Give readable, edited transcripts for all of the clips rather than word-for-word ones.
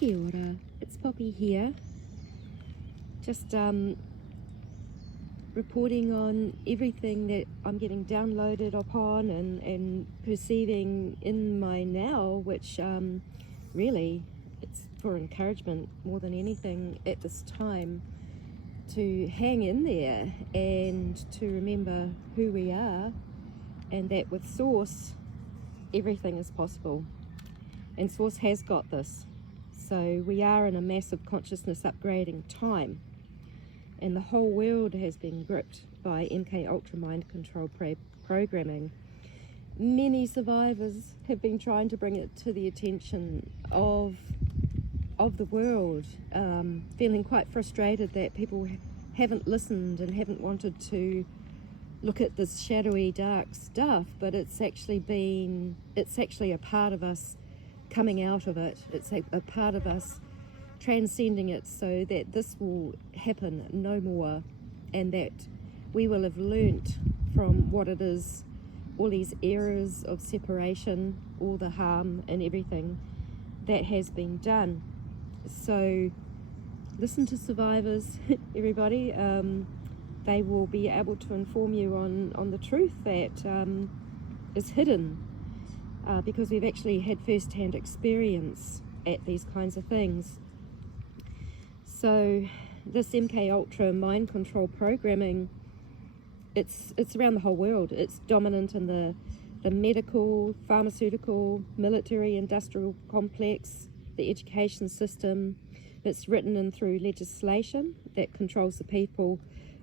Kia ora, it's Poppy here. Just reporting on everything that I'm getting downloaded upon and perceiving in my now, which really it's for encouragement more than anything at this time, to hang in there and to remember who we are, and that with Source everything is possible, and Source has got this. So we are in a massive consciousness upgrading time, and the whole world has been gripped by MK Ultra mind control programming. Many survivors have been trying to bring it to the attention of the world, feeling quite frustrated that people haven't listened and haven't wanted to look at this shadowy, dark stuff, but it's actually a part of us coming out of it. It's a part of us transcending it, so that this will happen no more, and that we will have learnt from what it is, all these eras of separation, all the harm and everything that has been done. So listen to survivors, everybody. They will be able to inform you on the truth that is hidden, because we've actually had first-hand experience at these kinds of things. So this MK Ultra mind control programming, it's around the whole world. It's dominant in the medical, pharmaceutical, military, industrial complex, the education system. It's written in through legislation that controls the people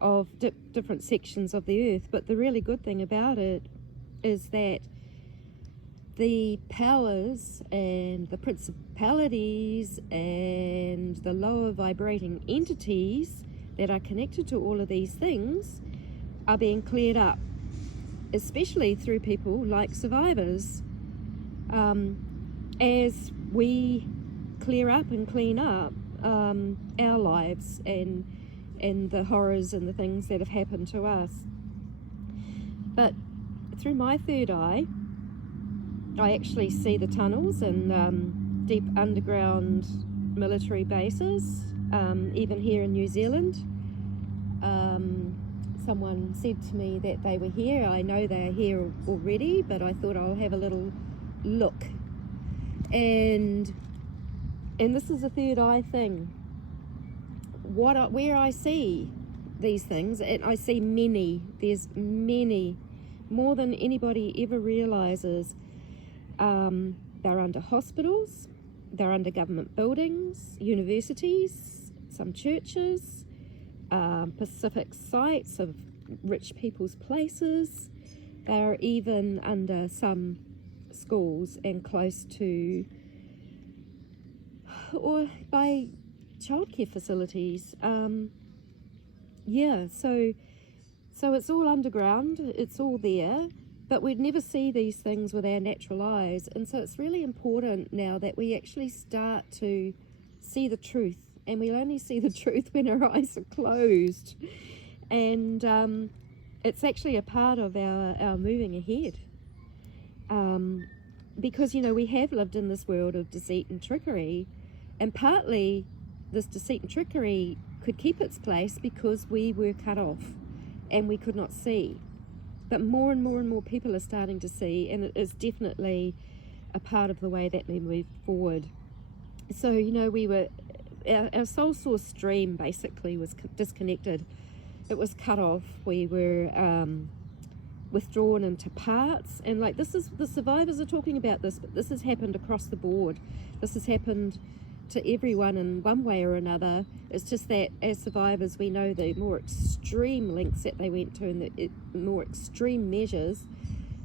of different sections of the earth. But the really good thing about it is that the powers and the principalities and the lower vibrating entities that are connected to all of these things are being cleared up, especially through people like survivors. As we clear up and clean up our lives and the horrors and the things that have happened to us. But through my third eye, I actually see the tunnels and deep underground military bases, even here in New Zealand. Someone said to me that they were here. I know they're here already, but I thought I'll have a little look. And this is a third eye thing. Where I see these things, and I see many, there's many, more than anybody ever realizes. They're under hospitals, they're under government buildings, universities, some churches, Pacific sites of rich people's places. They're even under some schools and close to, or by childcare facilities. So it's all underground, it's all there, but we'd never see these things with our natural eyes. And so it's really important now that we actually start to see the truth, and we'll only see the truth when our eyes are closed. And it's actually a part of our moving ahead, because we have lived in this world of deceit and trickery, and partly this deceit and trickery could keep its place because we were cut off and we could not see. But more and more and more people are starting to see, and it is definitely a part of the way that we move forward. So we were, our soul source stream basically was disconnected. It was cut off. We were withdrawn into parts, and like this is, the survivors are talking about this, but this has happened across the board. This has happened to everyone in one way or another. It's just that as survivors we know the more extreme lengths that they went to and the more extreme measures,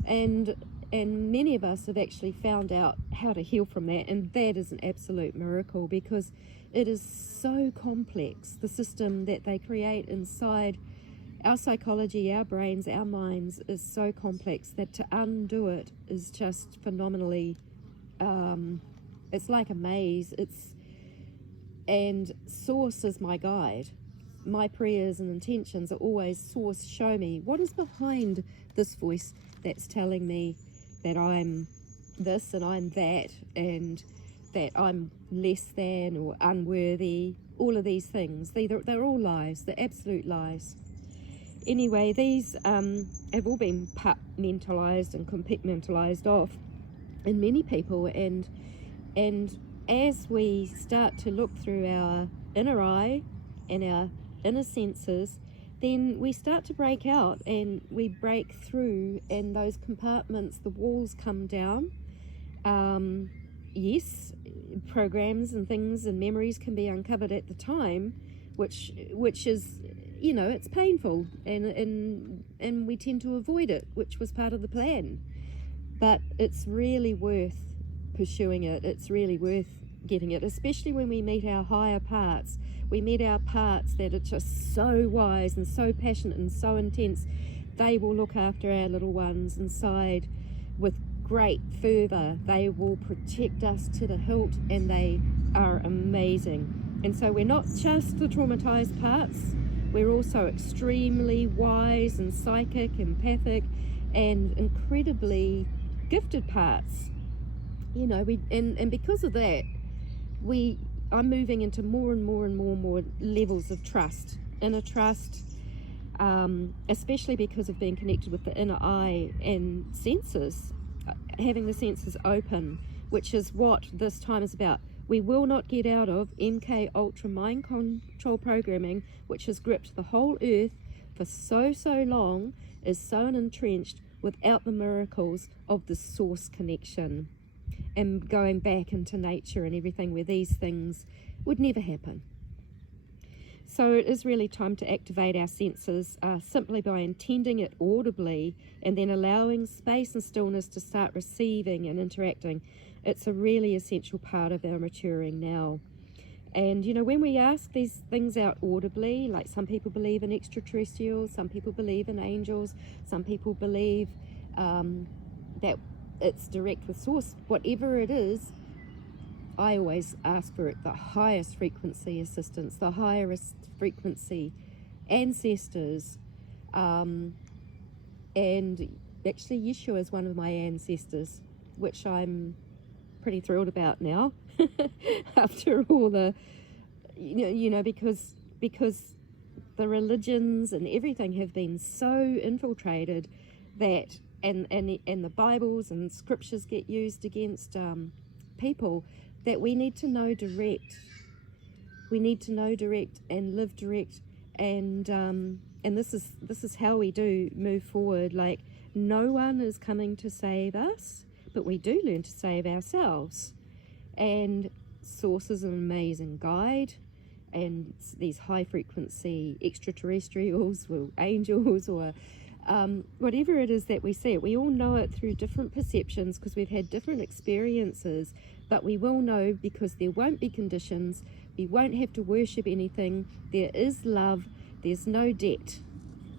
and many of us have actually found out how to heal from that, and that is an absolute miracle, because it is so complex. The system that they create inside our psychology, our brains, our minds is so complex that to undo it is just phenomenally, it's like a maze. And Source is my guide. My prayers and intentions are always, Source, show me what is behind this voice that's telling me that I'm this and I'm that, and that I'm less than or unworthy, all of these things. They're all lies, they're absolute lies. Anyway, these have all been compartmentalized and compartmentalized off in many people, and as we start to look through our inner eye and our inner senses, then we start to break out and we break through, and those compartments, the walls come down. Yes, programs and things and memories can be uncovered at the time, which is, you know, it's painful, and we tend to avoid it, which was part of the plan. But it's really worth pursuing it. It's really worth getting it, especially when we meet our higher parts. We meet our parts that are just so wise and so passionate and so intense. They will look after our little ones inside with great fervour. They will protect us to the hilt, and they are amazing. And so we're not just the traumatized parts, we're also extremely wise and psychic, empathic, and incredibly gifted parts. You know, and because of that, I'm moving into more and more levels of trust, inner trust, especially because of being connected with the inner eye and senses, having the senses open, which is what this time is about. We will not get out of MK Ultra mind control programming, which has gripped the whole earth for so long, is so entrenched, without the miracles of the source connection and going back into nature and everything, where these things would never happen. So it is really time to activate our senses simply by intending it audibly, and then allowing space and stillness to start receiving and interacting. It's a really essential part of our maturing now. And you know, when we ask these things out audibly, like some people believe in extraterrestrials, some people believe in angels, some people believe that it's direct with source, whatever it is, I always ask for it, the highest frequency assistance, the highest frequency ancestors. And actually Yeshua is one of my ancestors, which I'm pretty thrilled about now after all the, you know, because the religions and everything have been so infiltrated that, and the Bibles and scriptures get used against people, that we need to know direct. We need to know direct and live direct, and this is how we do move forward. Like, no one is coming to save us, but we do learn to save ourselves. And Source is an amazing guide, and these high frequency extraterrestrials, or angels, or whatever it is that we see, we all know it through different perceptions because we've had different experiences, but we will know because there won't be conditions, we won't have to worship anything, there is love, there's no debt,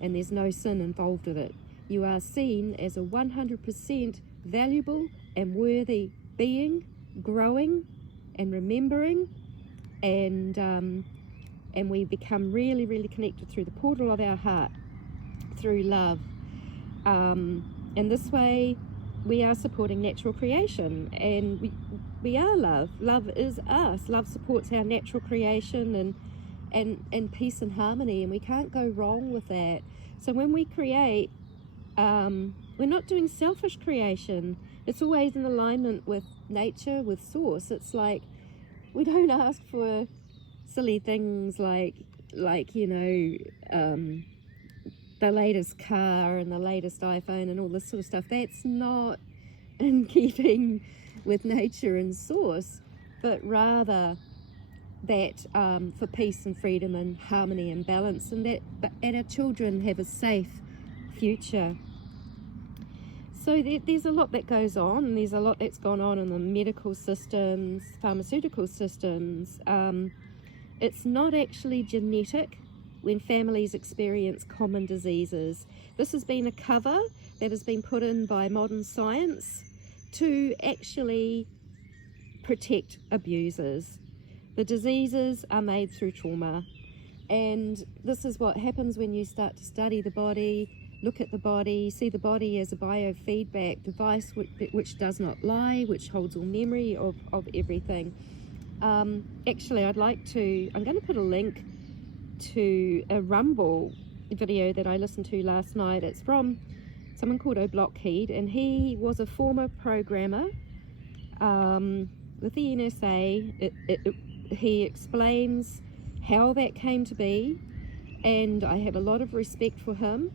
and there's no sin involved with it. You are seen as a 100% valuable and worthy being, growing and remembering, and we become really connected through the portal of our heart, through love, and this way we are supporting natural creation, and we are love. Love is us. Love supports our natural creation and peace and harmony, and we can't go wrong with that. So when we create, we're not doing selfish creation. It's always in alignment with nature, with source. It's like we don't ask for silly things like you know, the latest car and the latest iPhone and all this sort of stuff. That's not in keeping with nature and source, but rather that for peace and freedom and harmony and balance, and that our children have a safe future. So there's a lot that goes on, and there's a lot that's gone on in the medical systems, pharmaceutical systems. It's not actually genetic when families experience common diseases. This has been a cover that has been put in by modern science to actually protect abusers. The diseases are made through trauma, and this is what happens when you start to study the body look at the body, see the body as a biofeedback device which does not lie, which holds all memory of everything. Actually, I'm going to put a link to a Rumble video that I listened to last night. It's from someone called O'Blockheed, and he was a former programmer with the NSA. He explains how that came to be, and I have a lot of respect for him.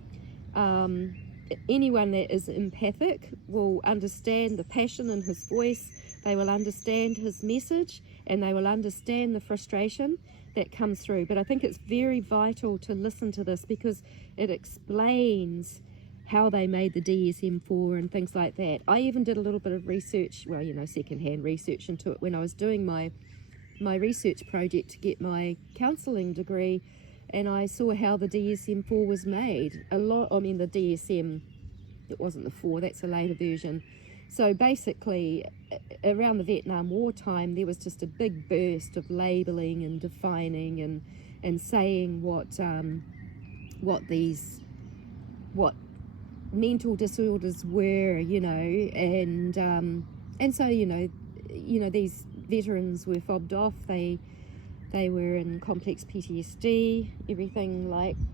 Anyone that is empathic will understand the passion in his voice, they will understand his message, and they will understand the frustration that comes through. But I think it's very vital to listen to this, because it explains how they made the DSM-4 and things like that. I even did a little bit of research, well, secondhand research into it when I was doing my research project to get my counselling degree, and I saw how the DSM-4 was made. The DSM, it wasn't the 4, that's a later version. So basically, around the Vietnam War time, there was just a big burst of labelling and defining and saying what mental disorders were, and so these veterans were fobbed off. They were in complex PTSD, everything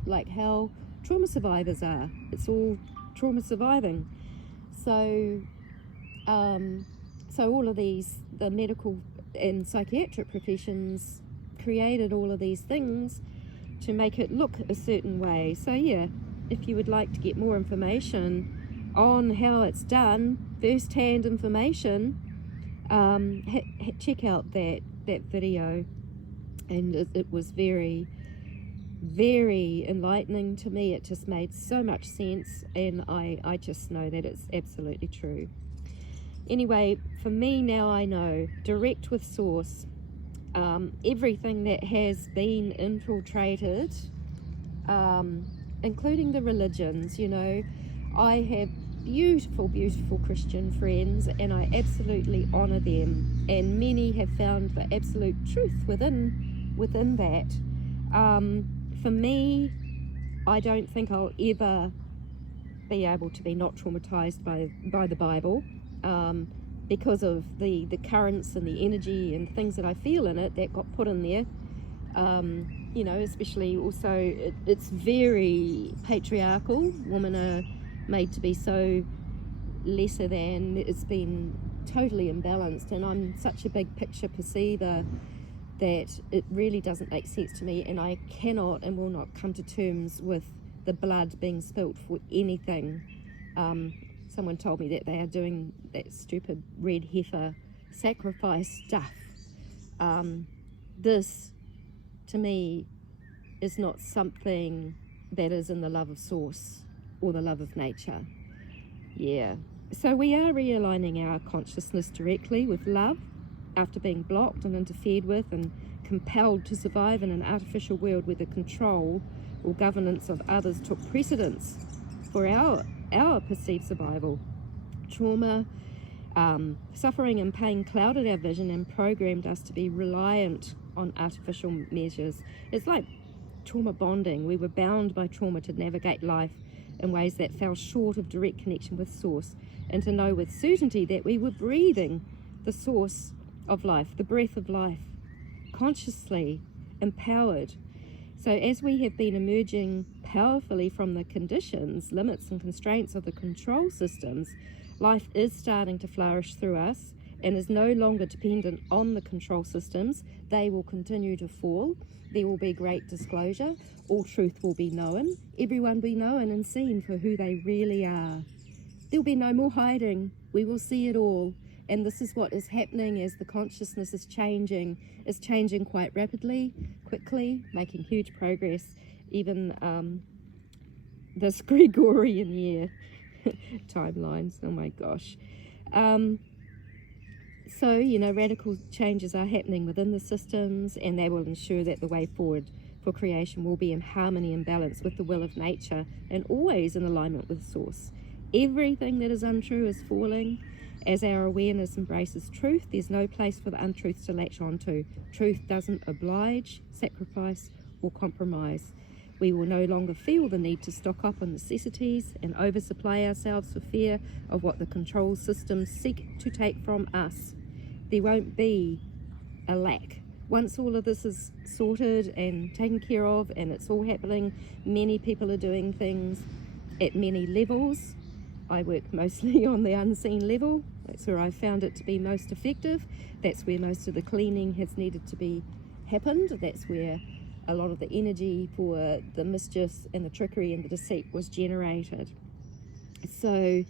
like how trauma survivors are. It's all trauma surviving. So all of these, the medical and psychiatric professions created all of these things to make it look a certain way. So yeah, if you would like to get more information on how it's done, first-hand information, check out that video. And it was very, very enlightening to me. It just made so much sense, and I just know that it's absolutely true. Anyway, for me now, I know, direct with source. Everything that has been infiltrated, including the religions, I have beautiful, beautiful Christian friends, and I absolutely honour them, and many have found the absolute truth within that. For me, I don't think I'll ever be able to be not traumatized by the Bible, because of the currents and the energy and things that I feel in it that got put in there. Especially also it's very patriarchal. Women are made to be so lesser than. It's been totally imbalanced, and I'm such a big picture perceiver that it really doesn't make sense to me, and I cannot and will not come to terms with the blood being spilt for anything. Someone told me that they are doing that stupid red heifer sacrifice stuff. This, to me, is not something that is in the love of source or the love of nature. Yeah. So we are realigning our consciousness directly with love after being blocked and interfered with and compelled to survive in an artificial world where the control or governance of others took precedence for our perceived survival. Trauma, suffering and pain clouded our vision and programmed us to be reliant on artificial measures. It's like trauma bonding. We were bound by trauma to navigate life in ways that fell short of direct connection with source, and to know with certainty that we were breathing the source of life, the breath of life, consciously empowered. So as we have been emerging powerfully from the conditions, limits and constraints of the control systems, life is starting to flourish through us and is no longer dependent on the control systems. They will continue to fall. There will be great disclosure. All truth will be known. Everyone will be known and seen for who they really are. There will be no more hiding. We will see it all. And this is what is happening as the consciousness is changing. It's changing quite rapidly, quickly, making huge progress. Even this Gregorian year timelines, oh my gosh. So, radical changes are happening within the systems, and they will ensure that the way forward for creation will be in harmony and balance with the will of nature, and always in alignment with source. Everything that is untrue is falling. As our awareness embraces truth, there's no place for the untruths to latch onto. Truth doesn't oblige, sacrifice, or compromise. We will no longer feel the need to stock up on necessities and oversupply ourselves for fear of what the control systems seek to take from us. There won't be a lack. Once all of this is sorted and taken care of, and it's all happening, many people are doing things at many levels. I work mostly on the unseen level. That's where I found it to be most effective. That's where most of the cleaning has needed to be happened. That's where a lot of the energy for the mischief and the trickery and the deceit was generated. So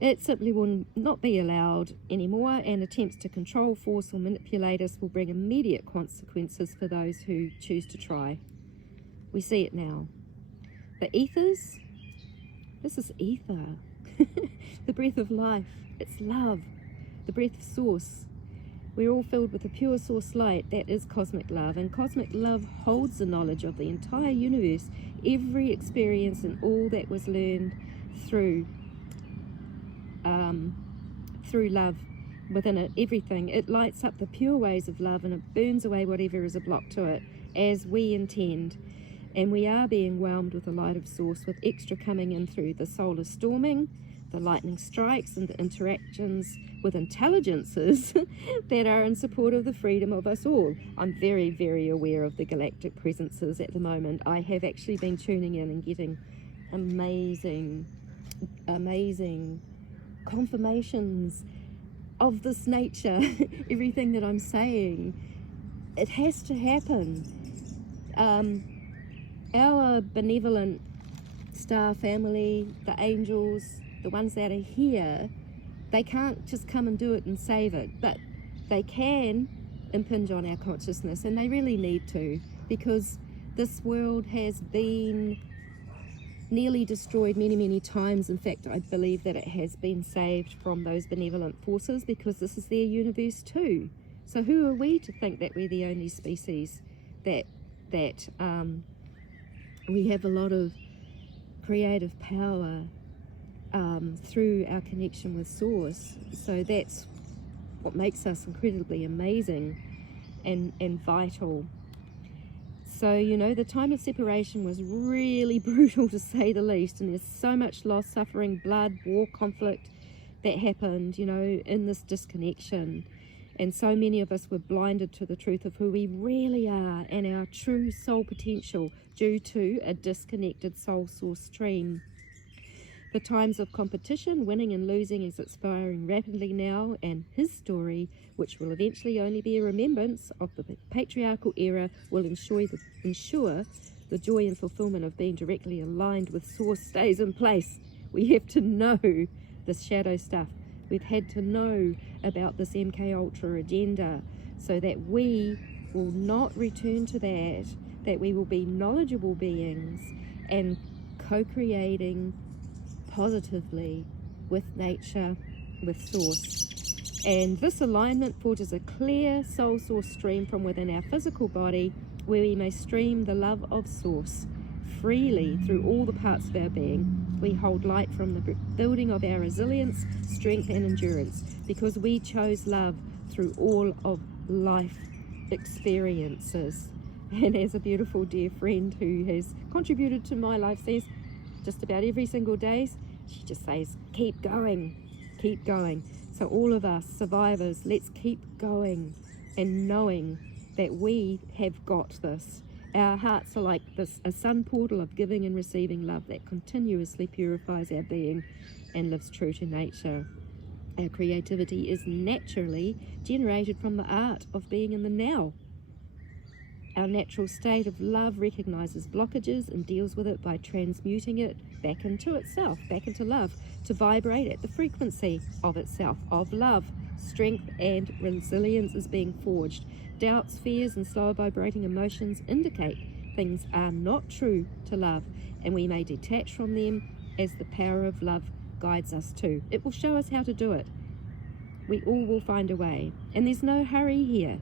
it simply will not be allowed anymore, and attempts to control, force or manipulate us will bring immediate consequences for those who choose to try. We see it now. The ethers, this is ether. The breath of life, it's love, the breath of source. We're all filled with the pure source light that is cosmic love, and cosmic love holds the knowledge of the entire universe, every experience and all that was learned through love within it, everything. It lights up the pure ways of love, and it burns away whatever is a block to it, as we intend. And we are being whelmed with the light of source, with extra coming in through the solar storming, the lightning strikes, and the interactions with intelligences that are in support of the freedom of us all. I'm very, very aware of the galactic presences at the moment. I have actually been tuning in and getting amazing confirmations of this nature. Everything that I'm saying, it has to happen. Our benevolent star family, the angels, the ones that are here, they can't just come and do it and save it, but they can impinge on our consciousness, and they really need to, because this world has been nearly destroyed many, many times. In fact, I believe that it has been saved from those benevolent forces, because this is their universe too. So who are we to think that we're the only species that we have a lot of creative power through our connection with Source? So that's what makes us incredibly amazing and vital. So, you know, the time of separation was really brutal, to say the least, and there's so much loss, suffering, blood, war, conflict that happened, you know, in this disconnection. And so many of us were blinded to the truth of who we really are and our true soul potential due to a disconnected soul source stream. The times of competition, winning and losing, is expiring rapidly now, and his story, which will eventually only be a remembrance of the patriarchal era, will ensure the joy and fulfillment of being directly aligned with Source stays in place. We have to know this shadow stuff. We've had to know about this MK Ultra agenda, so that we will not return to that we will be knowledgeable beings and co-creating positively with nature, with Source. And this alignment forges a clear soul source stream from within our physical body, where we may stream the love of Source freely through all the parts of our being. We hold light from the building of our resilience, strength and endurance, because we chose love through all of life experiences. And as a beautiful dear friend who has contributed to my life says, just about every single day, she just says, keep going, keep going. So all of us survivors, let's keep going and knowing that we have got this. Our hearts are like a sun portal of giving and receiving love that continuously purifies our being and lives true to nature. Our creativity is naturally generated from the art of being in the now. Our natural state of love recognizes blockages and deals with it by transmuting it back into itself, back into love, to vibrate at the frequency of itself, of love. Strength and resilience is being forged. Doubts, fears, and slower vibrating emotions indicate things are not true to love, and we may detach from them as the power of love guides us to. It will show us how to do it. We all will find a way, and there's no hurry here.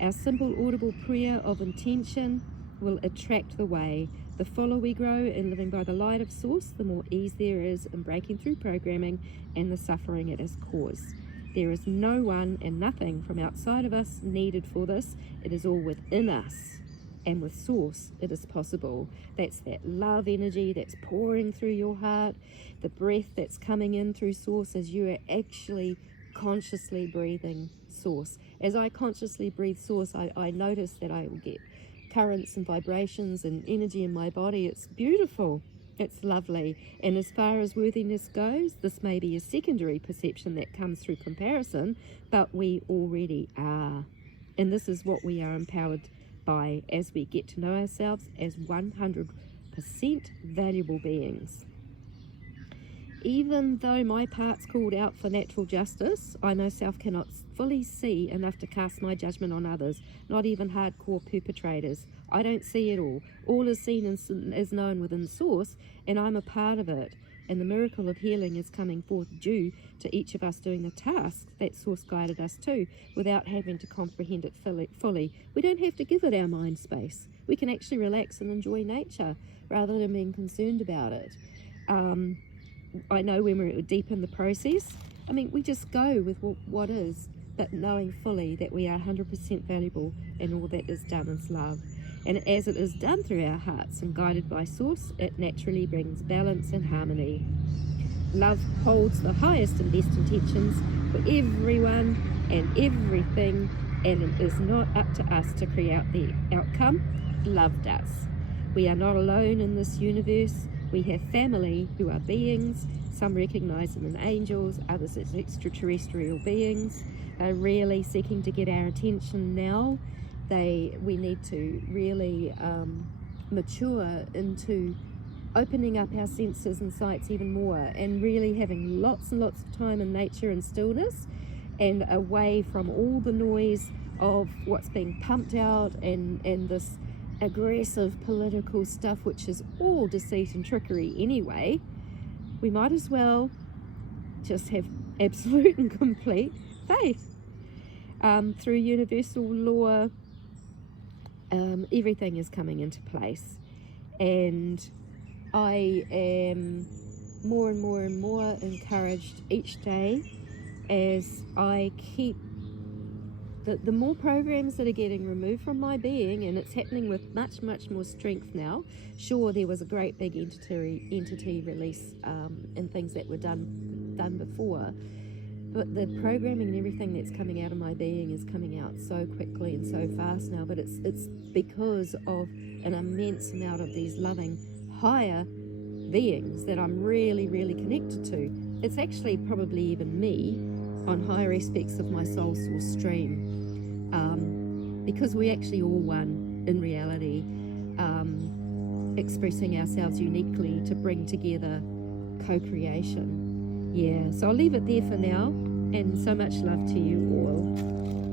Our simple audible prayer of intention will attract the way. The fuller we grow in living by the light of Source, the more ease there is in breaking through programming and the suffering it has caused. There is no one and nothing from outside of us needed for this. It is all within us. And with Source, it is possible. That's that love energy that's pouring through your heart, the breath that's coming in through Source as you are actually consciously breathing Source. As I consciously breathe Source, I notice that I will get currents and vibrations and energy in my body. It's beautiful. It's lovely. And as far as worthiness goes, this may be a secondary perception that comes through comparison, but we already are. And this is what we are empowered by as we get to know ourselves as 100% valuable beings. Even though my part's called out for natural justice, I know self cannot fully see enough to cast my judgment on others, not even hardcore perpetrators. I don't see it all. All is seen and is known within Source, and I'm a part of it. And the miracle of healing is coming forth due to each of us doing the task that Source guided us to without having to comprehend it fully. We don't have to give it our mind space. We can actually relax and enjoy nature rather than being concerned about it. I know when we're deep in the process, we just go with what is, but knowing fully that we are 100% valuable and all that is done is love. And as it is done through our hearts and guided by Source, it naturally brings balance and harmony. Love holds the highest and best intentions for everyone and everything, and it is not up to us to create the outcome. Love does. We are not alone in this universe. We have family who are beings. Some recognize them as angels, others as extraterrestrial beings. They're really seeking to get our attention now. We need to really mature into opening up our senses and sights even more, and really having lots and lots of time in nature and stillness, and away from all the noise of what's being pumped out and this aggressive political stuff, which is all deceit and trickery anyway. We might as well just have absolute and complete faith. Through universal law, everything is coming into place, and I am more and more and more encouraged each day as I keep the more programs that are getting removed from my being, and it's happening with much more strength now. Sure, there was a great big entity release and things that were done before, but the programming and everything that's coming out of my being is coming out so quickly and so fast now. But it's because of an immense amount of these loving higher beings that I'm really connected to. It's actually probably even me on higher aspects of my soul source stream, because we actually all one in reality, expressing ourselves uniquely to bring together co-creation. Yeah, so I'll leave it there for now, and so much love to you all.